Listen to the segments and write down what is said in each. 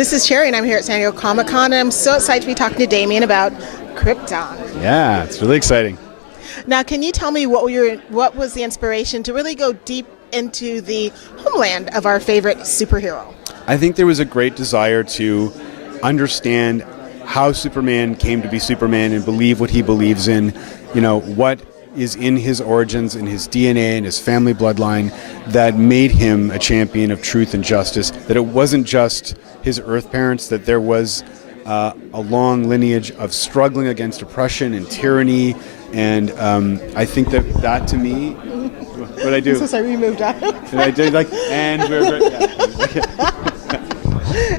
This is Sherry, and I'm here at San Diego Comic-Con, and I'm so excited to be talking to Damian about Krypton. Yeah, it's really exciting. Now, can you tell me what was the inspiration to really go deep into the homeland of our favorite superhero? I think there was a great desire to understand how Superman came to be Superman and believe what he believes in, what is in his origins, in his DNA, and his family bloodline that made him a champion of truth and justice, that it wasn't just his Earth parents, that there was a long lineage of struggling against oppression and tyranny, and I think that to me, what did I do? I'm so sorry, we moved on. And I did and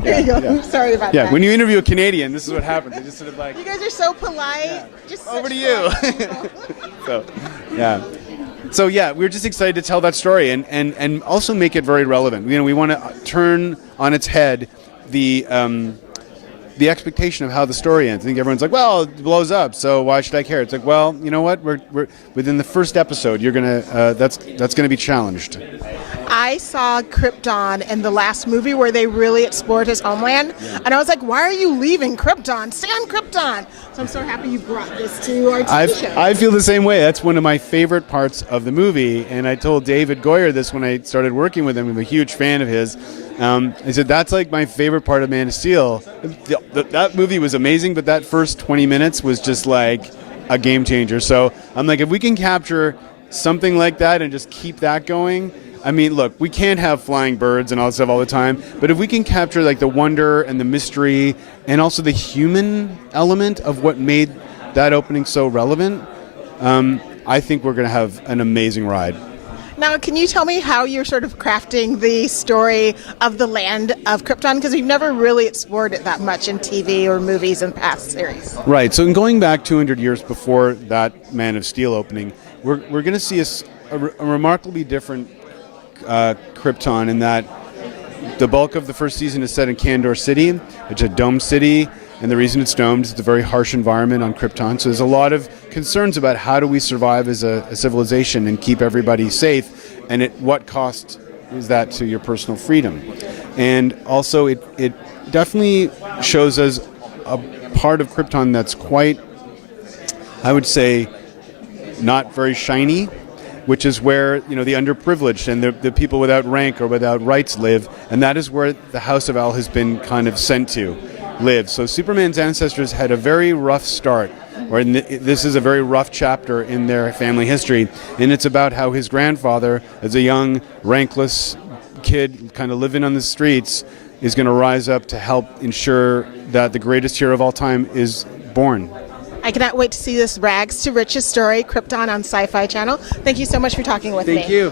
There you go. Yeah. Sorry about that. Yeah, when you interview a Canadian, this is what happens. They just sort of like... You guys are so polite. Yeah. Just over to you. So we're just excited to tell that story and also make it very relevant. We want to turn on its head the expectation of how the story ends. I think everyone's like, well, it blows up, so why should I care? It's like, well, you know what? We're within the first episode. You're gonna that's gonna be challenged. I saw Krypton in the last movie where they really explored his homeland, and I was like, why are you leaving Krypton? Stay on Krypton. So I'm so happy you brought this to our TV show. I feel the same way. That's one of my favorite parts of the movie, and I told David Goyer this when I started working with him. I'm a huge fan of his. I said, that's like my favorite part of Man of Steel. That movie was amazing, but that first 20 minutes was just like a game changer. So I'm like, if we can capture something like that and just keep that going, I mean, look, we can't have flying birds and all that stuff all the time, but if we can capture like the wonder and the mystery and also the human element of what made that opening so relevant, I think we're going to have an amazing ride. Now, can you tell me how you're sort of crafting the story of the land of Krypton? Because we've never really explored it that much in TV or movies in past series. Right. So in going back 200 years before that Man of Steel opening, we're going to see a remarkably different Krypton in that the bulk of the first season is set in Kandor City. It's a domed city, and the reason it's domed is it's a very harsh environment on Krypton. So there's a lot of concerns about how do we survive as a civilization and keep everybody safe, and at what cost is that to your personal freedom. And also it definitely shows us a part of Krypton that's quite, I would say, not very shiny, which is where the underprivileged and the people without rank or without rights live, and that is where the House of El has been kind of sent to live. So Superman's ancestors had a very rough start, or this is a very rough chapter in their family history, and it's about how his grandfather, as a young, rankless kid kind of living on the streets, is going to rise up to help ensure that the greatest hero of all time is born. I cannot wait to see this rags to riches story, Krypton on Sci-Fi Channel. Thank you so much for talking with me. Thank you.